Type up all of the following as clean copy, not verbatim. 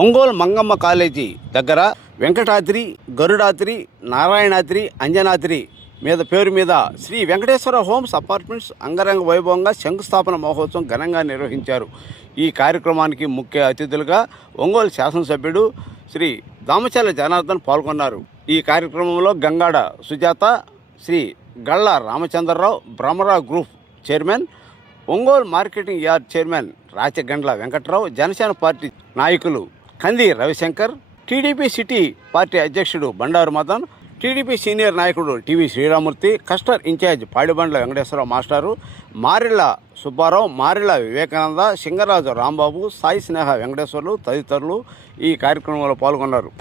Ongole Mangamma college దగ్గర వెంకటాద్రి, గరుడాద్రి, నారాయణాద్రి, అంజనాద్రి పేరు మీద శ్రీ వెంకటేశ్వర హోమ్స్ అపార్ట్మెంట్స్ అంగరంగ వైభవంగా శంకుస్థాపన మహోత్సవం ఘనంగా నిర్వహించారు. ఈ కార్యక్రమానికి ముఖ్య అతిథులుగా ఒంగోలు శాసనసభ్యుడు శ్రీ దామచర్ల జనార్దన్ పాల్గొన్నారు. ఈ కార్యక్రమంలో Gangada Sujatha, Shri Galla Ramachandrarao, Brahmarao group chairman, Ongole marketing yard chairman Rachagandla Venkatrao, Janasena party నాయకులు Kandi Ravishankar, TDP city party అధ్యక్షుడు బండారు మదన్, టీడీపీ సీనియర్ నాయకుడు TV Sriramamurthy, cluster in charge Padibandla Venkateswararao మాస్టారు, మారిళ్ల సుబ్బారావు, మారిళ్ల వివేకానంద, సింగరాజు రాంబాబు, సాయి స్నేహ వెంకటేశ్వర్లు తదితరులు ఈ కార్యక్రమంలో పాల్గొన్నారు.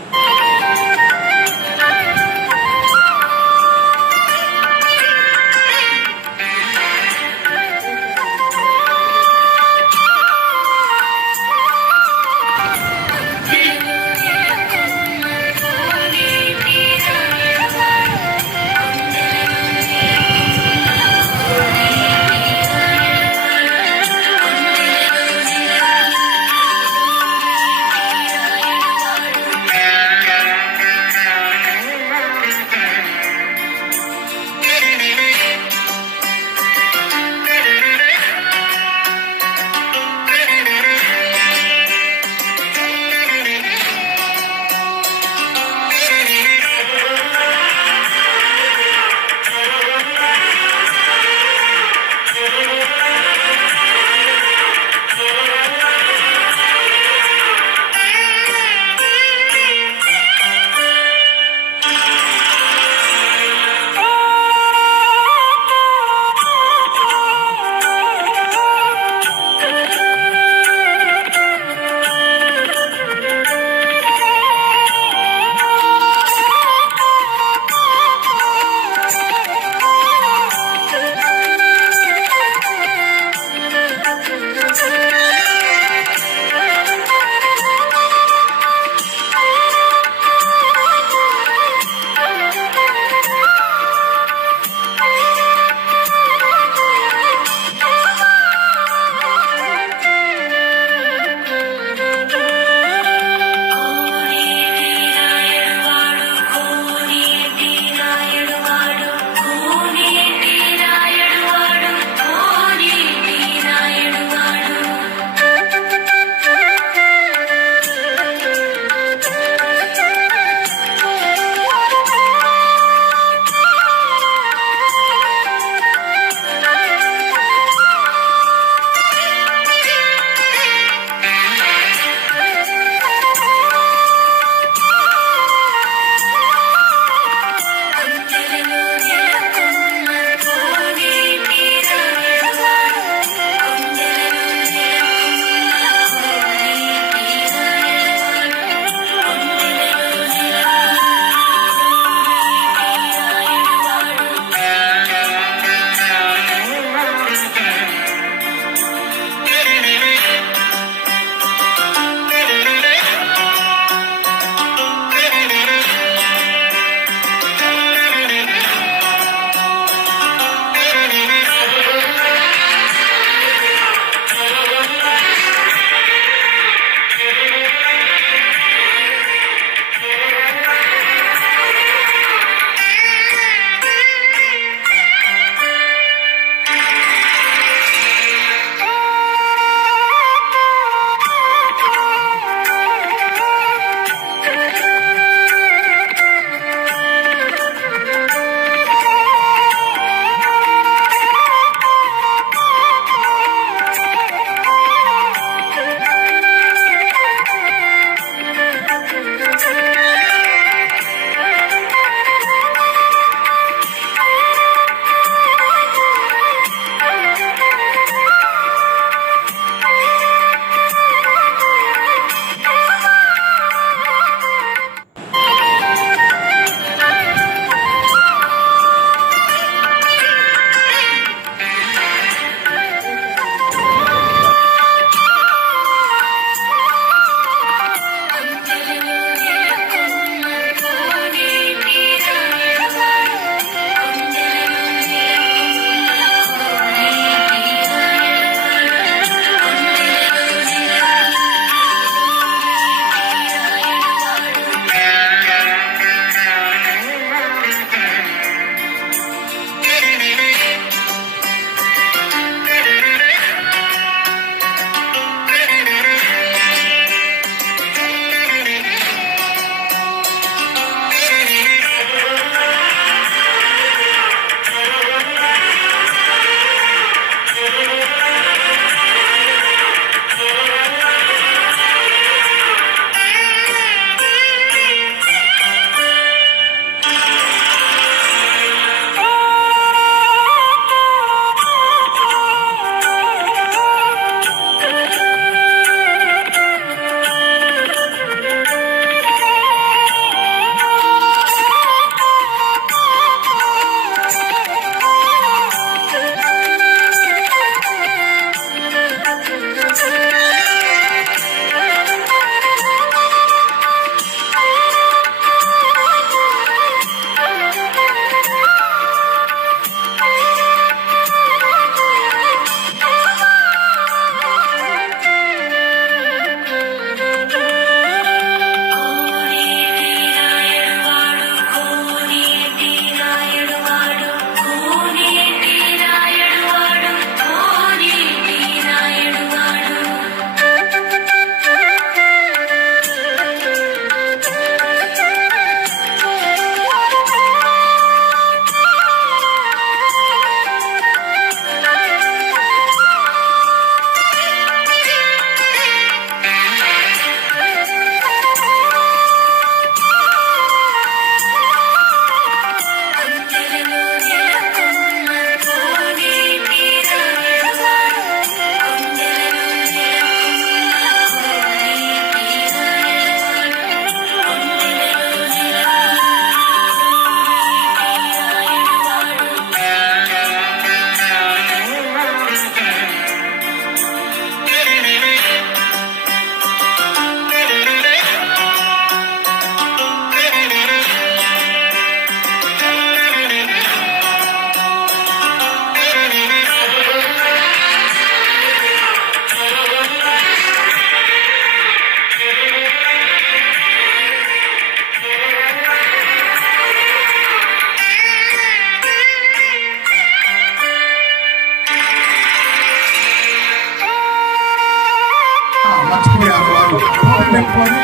మర్చిపోయారు వాళ్ళు ఫోన్ పెట్టుకొని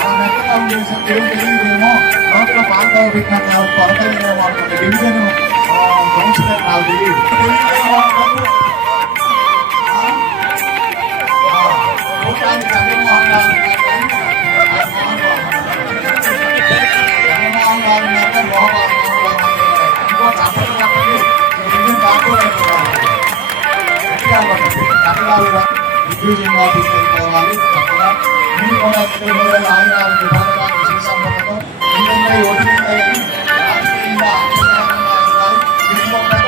ఆ మెత్తగా ఉండేసి తెలియదేమో నోట్లో పాల్గొ పెట్టిన కొరకలేమో అనుకుంటే డివిజన్ కౌన్సిలర్ నాకు తెలియదు జగన్మోహన్ గారు విద్యుత్ ఆఫీస్కి పోవాలి చక్కగా మీరు కూడా ఆంధ్ర విభాగాన్ని శ్రీసంపదతో ఎందుకంటే ఓటింగ్ రాజకీయంగా దీంట్లో పెద్ద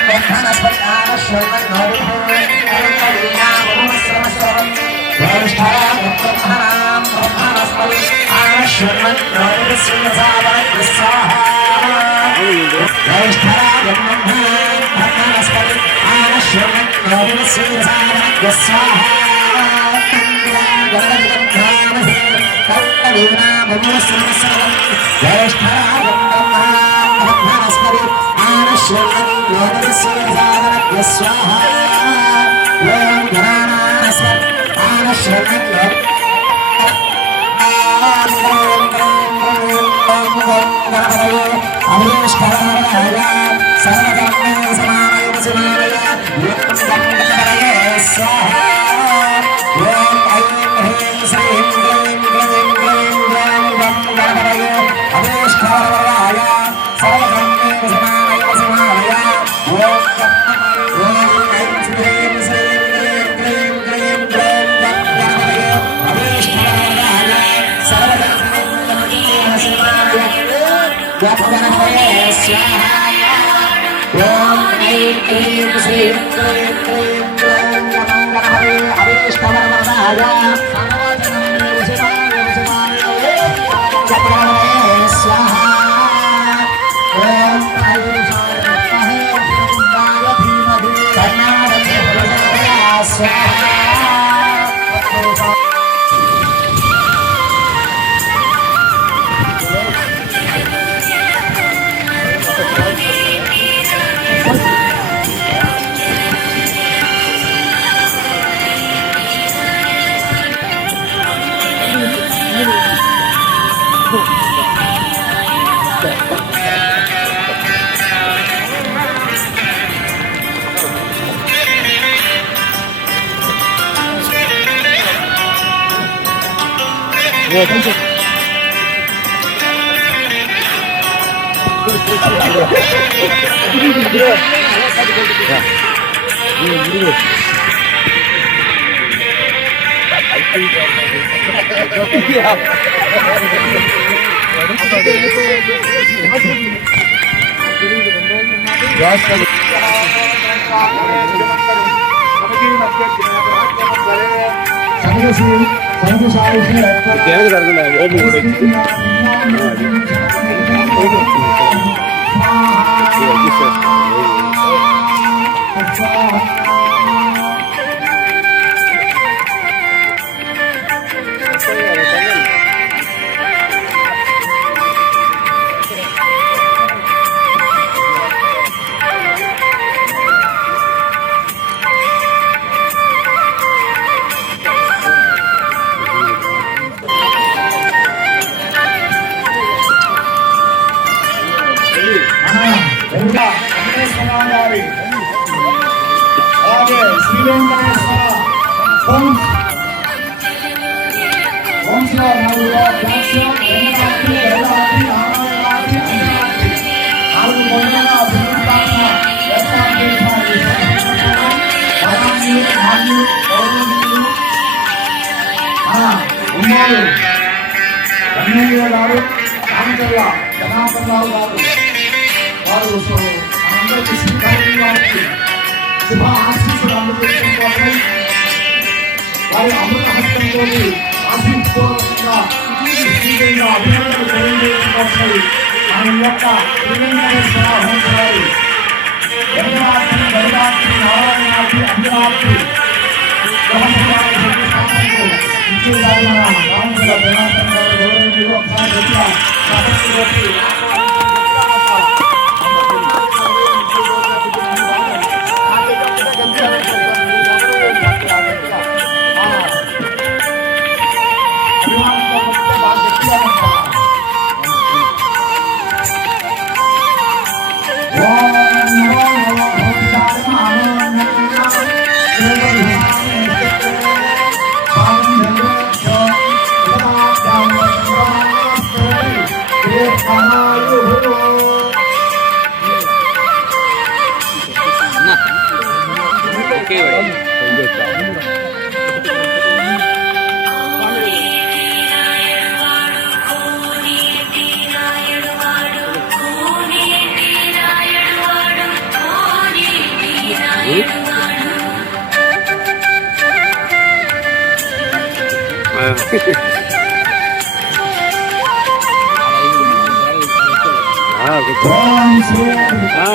Brahmana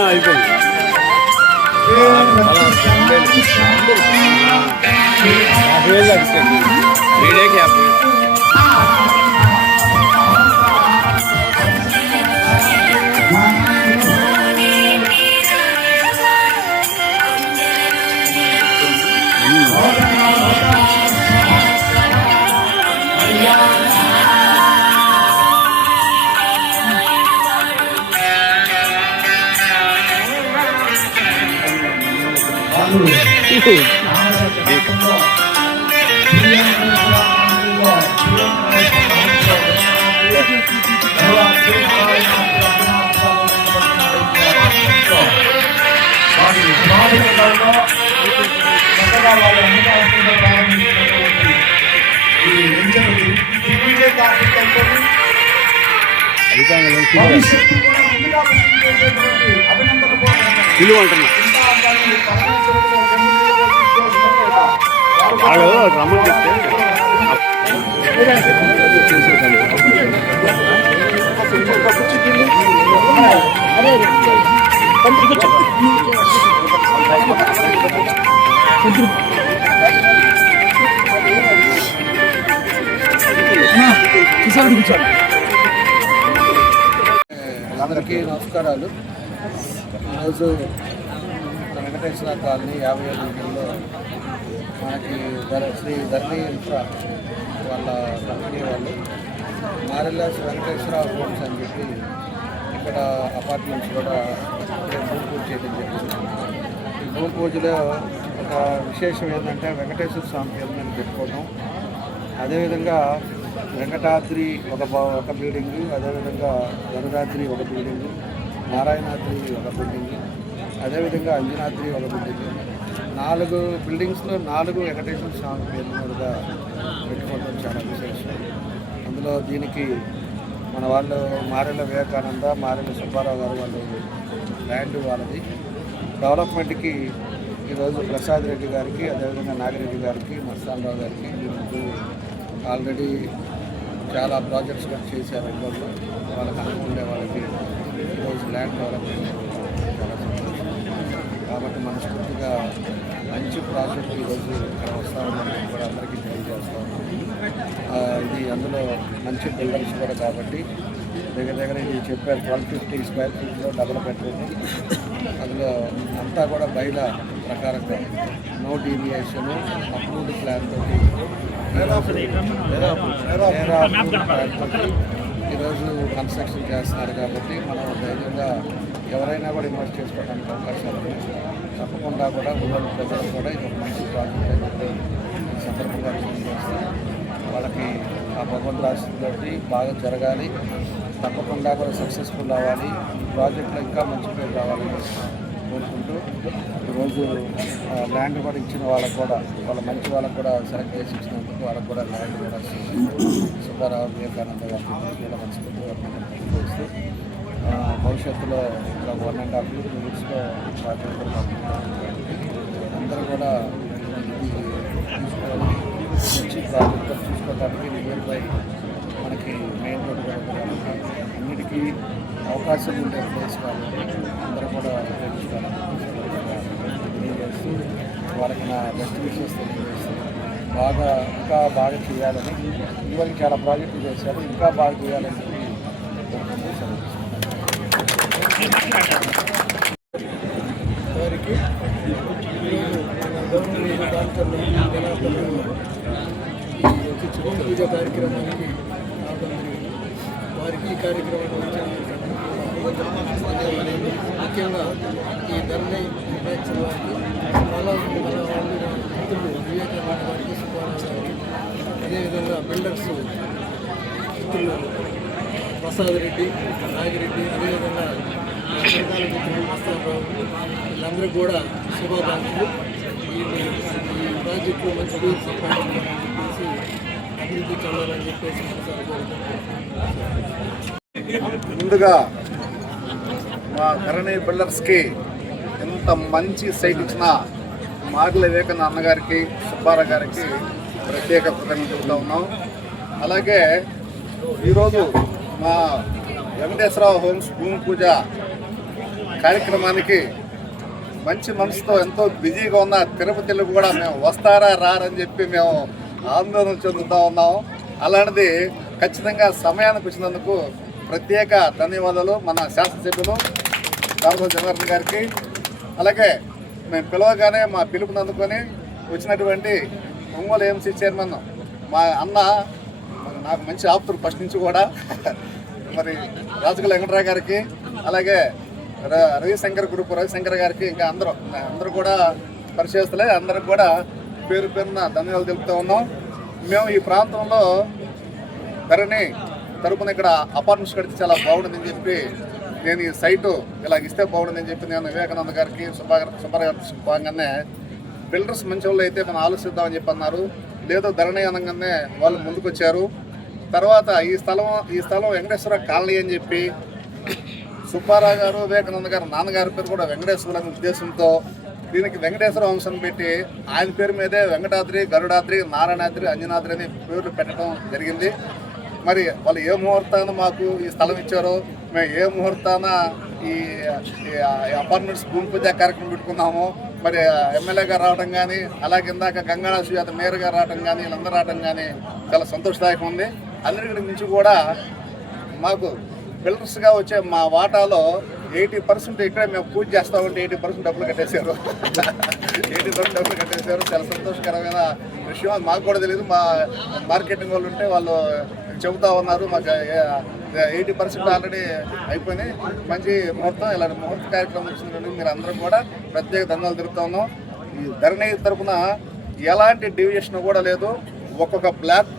అయిపోయింది. మీడియాకి విలువ అంటున్నా వాళ్ళు రమ్మని చెప్తే అందరికీ నమస్కారాలు. ఈరోజు వెంకటేశ్వర కాలనీ 57 డివిజన్లో మనకి శ్రీ ధరణి ఇన్ఫ్రా వాళ్ళ కంపెనీ వాళ్ళు మారెల్లాస్ వెంకటేశ్వర హోమ్స్ అని చెప్పి ఇక్కడ అపార్ట్మెంట్స్ కూడా భూమి పూజ చేయడం జరిగింది. ఈ భూమి పూజలో ఒక విశేషం ఏంటంటే వెంకటేశ్వర స్వామి పేరు పెట్టుకోవడం, అదేవిధంగా వెంకటాద్రి ఒక బిల్డింగు, అదేవిధంగా గరుడాద్రి ఒక బిల్డింగు, నారాయణాద్రి ఒక బిల్డింగు, అదేవిధంగా అంజనాద్రి ఒక బిల్డింగు, 4 బిల్డింగ్స్లో 4 వెంకటేశ్వర స్వామి పేరు మీదుగా పెట్టుకోవడం చాలా విశేషం. అందులో దీనికి మన వాళ్ళు మారెల వివేకానంద, మారెల సుబ్బారావు గారు వాళ్ళు ల్యాండ్ వాళ్ళది. డెవలప్మెంట్కి ఈరోజు ప్రసాద్ రెడ్డి గారికి, అదేవిధంగా నాగిరెడ్డి గారికి, మస్తానరావు గారికి ఆల్రెడీ చాలా ప్రాజెక్ట్స్ కూడా చేశారు. ఇంట్లో వాళ్ళకి అనుకుంటే వాళ్ళకి ఈరోజు ల్యాండ్ డెవలప్మెంట్ చాలా సంతోషం. కాబట్టి మనస్ఫూర్తిగా మంచి ప్రాజెక్ట్ ఈరోజు ఇక్కడ వస్తూ ఉందని కూడా అందరికీ తెలియజేస్తూ ఉన్నాం. ఇది అందులో మంచి బిల్డర్స్ కూడా కాబట్టి దగ్గర ఇది చెప్పారు 1250 స్క్వేర్ ఫీట్లో డబుల్ బెడ్రూమ్. అందులో అంతా కూడా బయలా ప్రకారంగా నో డీవియేషన్, అప్రూవ్డ్ ప్లాన్ తోటి ఈరోజు కన్స్ట్రక్షన్ చేస్తున్నారు. కాబట్టి మనం ధైర్యంగా ఎవరైనా కూడా ఇన్వెస్ట్ చేసుకోవడానికి అవకాశాలు ఉన్నాయి. తప్పకుండా కూడా ఊళ్ళో ప్రజలు కూడా ఇది ఒక మంచి ప్రాజెక్ట్ అని చెప్పి ఈ సందర్భంగా చేస్తాం. వాళ్ళకి ఆ భగవంతుడి ఆశీస్సుతోటి బాగా జరగాలి, తప్పకుండా కూడా సక్సెస్ఫుల్ అవ్వాలి, ఈ ప్రాజెక్ట్లో ఇంకా మంచి పేరు రావాలని కోరుకుంటూ ఈరోజు ల్యాండ్ కూడా ఇచ్చిన వాళ్ళకు కూడా వాళ్ళ మంచి వాళ్ళకు కూడా సెలెక్ట్ చేసి ఇచ్చినందుకు వాళ్ళకు కూడా ల్యాండ్ కూడా సుబ్బారావు వివేకానంద గారికి కూడా మనస్ఫూర్తిగా చేస్తూ భవిష్యత్తులో ఒక 1.5 yearsలో ప్రాజెక్ట్ కూడా అందరూ కూడా తీసుకోవాలి. మంచి ప్రాజెక్టులు చూసుకోవడానికి నియర్ బై మనకి మెయిన్ రోడ్ కూడా అన్నిటికీ అవకాశం ఉండే ప్లేస్ కాబట్టి అందరూ కూడా ఉపయోగించుకోవాలని తెలియజేస్తూ వాళ్ళకి నా బెస్ట్ విషెస్ తెలియజేస్తూ ఇంకా బాగా చేయాలని, ఇవన్నీ చాలా ప్రాజెక్టులు చేశారు, ఇంకా బాగా చేయాలని చెప్పి వారికి పూజ కార్యక్రమానికి వారికి ఈ కార్యక్రమాన్ని ముఖ్యంగా ఈ ధరణి ఇన్వెస్టర్ వారికి చాలా మన వాళ్ళు మిత్రులు వివేకానంద గారికి, సుబ్బారావు గారికి, అదేవిధంగా బిల్డర్స్ మిత్రులు ప్రసాద్ రెడ్డి, నాగిరెడ్డి, అదేవిధంగా సర్కారు మిత్రులు మస్తానరావు, వీళ్ళందరికీ కూడా శుభాకాంక్షలు. ఈ ప్రాజెక్టు మంచి పేరు సంపాదించాలని చెప్పేసి అభివృద్ధి చెందాలని చెప్పేసి మనసారి కోరుకుంటున్నాను. ముందుగా మా ధరణి బిల్డర్స్కి ఎంత మంచి సైట్ ఇచ్చిన మారెల వివేకానంద అన్నగారికి, సుబ్బారావు గారికి ప్రత్యేక కృతజ్ఞతలు చెబుతూ ఉన్నాం. అలాగే ఈరోజు మా వెంకటేశ్వర హోమ్స్ భూమి పూజ కార్యక్రమానికి మంచి మనసుతో ఎంతో బిజీగా ఉన్న తిరుపతిలో కూడా మేము వస్తారా రారని చెప్పి మేము ఆందోళన చెందుతూ ఉన్నాం. అలాంటిది ఖచ్చితంగా సమయానికి వచ్చినందుకు ప్రత్యేక ధన్యవాదాలు మన శాసనసభ్యులు దామోదర జనార్దన్ గారికి. అలాగే మేము పిలవగానే మా పిలుపుని అందుకొని వచ్చినటువంటి ఒంగోలు ఏఎంసీ చైర్మన్ మా అన్న, నాకు మంచి ఆప్తులు ఫస్ట్ నుంచి కూడా మరి రాజకీయ వెంకటరావు గారికి, అలాగే రవిశంకర్ గారికి, ఇంకా అందరూ కూడా పరిచయస్తులే, అందరికి కూడా పేరు పేరున ధన్యవాదాలు తెలుపుతూ ఉన్నాం. మేము ఈ ప్రాంతంలో ధరణి తరపున ఇక్కడ అపార్ట్మెంట్స్ కడితే చాలా బాగుంటుందని చెప్పి నేను ఈ సైటు ఇలా ఇస్తే బాగుంటుందని చెప్పి నేను వివేకానంద గారికి శుభాంగానే బిల్డర్స్ మంచి వాళ్ళు అయితే మనం ఆలోచిద్దామని చెప్పి అన్నారు. లేదు ధరణి అనగానే వాళ్ళు ముందుకు వచ్చారు. తర్వాత ఈ స్థలం వెంకటేశ్వర కాలనీ అని చెప్పి సుబ్బారావు గారు, వివేకానంద గారు నాన్నగారి పేరు కూడా వెంకటేశ్వర అనే ఉద్దేశంతో దీనికి వెంకటేశ్వర వంశం పెట్టి ఆయన పేరు మీదే వెంకటాద్రి, గరుడాద్రి, నారాయణాద్రి, అంజనాద్రి అని పేర్లు పెట్టడం జరిగింది. మరి వాళ్ళు ఏ ముహూర్తాన మాకు ఈ స్థలం ఇచ్చారో, మేము ఏ ముహూర్తాన ఈ అపార్ట్మెంట్స్ భూమి పూజ కార్యక్రమం పెట్టుకున్నాము. మరి ఎమ్మెల్యే గారు రావడం కానీ, అలాగే ఇందాక గంగాళ సుజాత మేయర్ గారు రావడం కానీ, వీళ్ళందరూ రావడం కానీ చాలా సంతోషదాయకం ఉంది. అందరికీ మించి కూడా మాకు బిల్డర్స్గా వచ్చే మా వాటాలో 80% ఇక్కడే మేము పూజ చేస్తామంటే 80% డబ్బులు కట్టేశారు. 80% డబ్బులు కట్టేశారు. చాలా సంతోషకరమైన విషయం. మాకు కూడా తెలియదు, మా మార్కెటింగ్ వాళ్ళు ఉంటే వాళ్ళు చెబుతా ఉన్నారు. మాకు 80% ఆల్రెడీ అయిపోయినాయి. మంచి ముహూర్తం, ఇలాంటి ముహూర్త కార్యక్రమం వచ్చిందండి. మీరు అందరూ కూడా ప్రత్యేక ధన్యవాదాలు తెలుపుతా ఉన్నాం. ఈ ధరణి తరఫున ఎలాంటి డివియేషన్ కూడా లేదు. ఒక్కొక్క బ్లాక్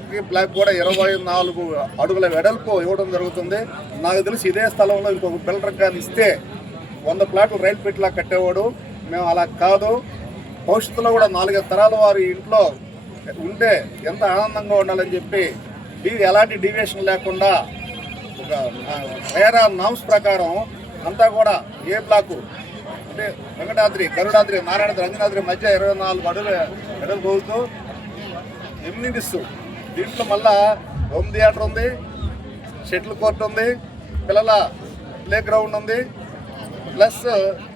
కూడా 24 అడుగుల వెడల్పు ఇవ్వడం జరుగుతుంది. నాకు తెలిసి ఇదే స్థలంలో ఇంకొక బిల్డర్ కానీ ఇస్తే 100 ప్లాట్లు రైలు పెట్టిలా కట్టేవాడు. మేము అలా కాదు. భవిష్యత్తులో కూడా 4 తరాల వారి ఇంట్లో ఉంటే ఎంత ఆనందంగా ఉండాలని చెప్పి ఎలాంటి డీవియేషన్ లేకుండా ఒక వేరే నామ్స్ ప్రకారం అంతా కూడా ఏ బ్లాకు అంటే వెంకటాద్రి, గరుడాద్రి, నారాయణాద్రి, అంజనాద్రి మధ్య 24 అడుగుల వెడల్పు పోతూ ఎమ్యూనిటీస్. దీంట్లో మళ్ళా హోమ్ థియేటర్ ఉంది, షటిల్ కోర్ట్ ఉంది, పిల్లల ప్లే గ్రౌండ్ ఉంది, ప్లస్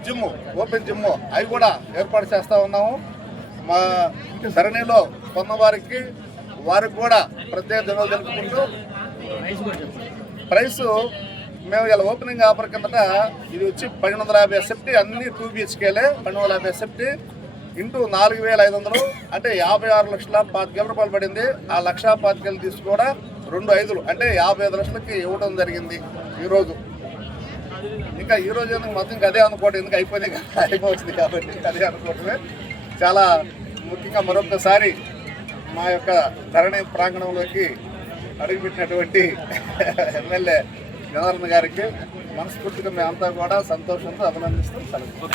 జిమ్, ఓపెన్ జిమ్ అవి కూడా ఏర్పాటు చేస్తూ ఉన్నాము. మా ధరణిలో కొన్నవారికి కూడా ప్రత్యేక ధన్యవాదాలు తెలుపుకుంటూ ప్రైస్ మేము ఇలా ఓపెనింగ్ ఆఫర్ కిందట ఇది వచ్చి 1250 SFT, అన్ని 2 BHKలే. 1250 SFT ఇంటూ 4500 అంటే 56,25,000 రూపాయలు పడింది. ఆ 1,25,000 తీసి కూడా 2 5లు అంటే 55 లక్షలకి ఇవ్వడం జరిగింది ఈరోజు. ఇంకా ఈరోజు ఎందుకు మొత్తం ఇంకా అదే అనుకోవడం, ఎందుకు అయిపోయింది కాబట్టి అదే అనుకోవడమే. చాలా ముఖ్యంగా మరొకసారి మా యొక్క ధరణి ప్రాంగణంలోకి అడుగుపెట్టినటువంటి ఎమ్మెల్యే జనార్దన్ గారికి మనస్ఫూర్తిగా మేమంతా కూడా సంతోషంతో అభినందిస్తూ సెలవు.